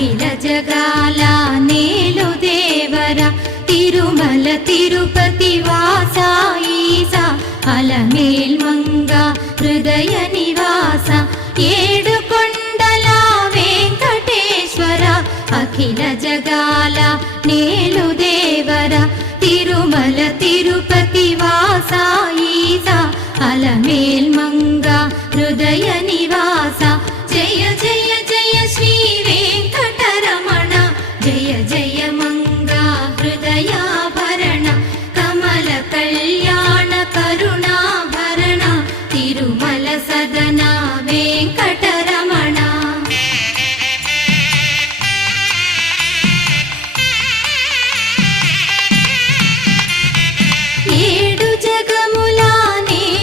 అఖిల జగాల నేలు దేవర తిరుమల తిరుపతి వాస ఈస అలమేల్ మంగ హృదయ నివాస ఏడు కొండల వెంకటేశ్వర అఖిల జగాల నేలు దేవర తిరుమల తిరుపతి వాస ఈస అలమేల్ మంగ హృదయ నివాస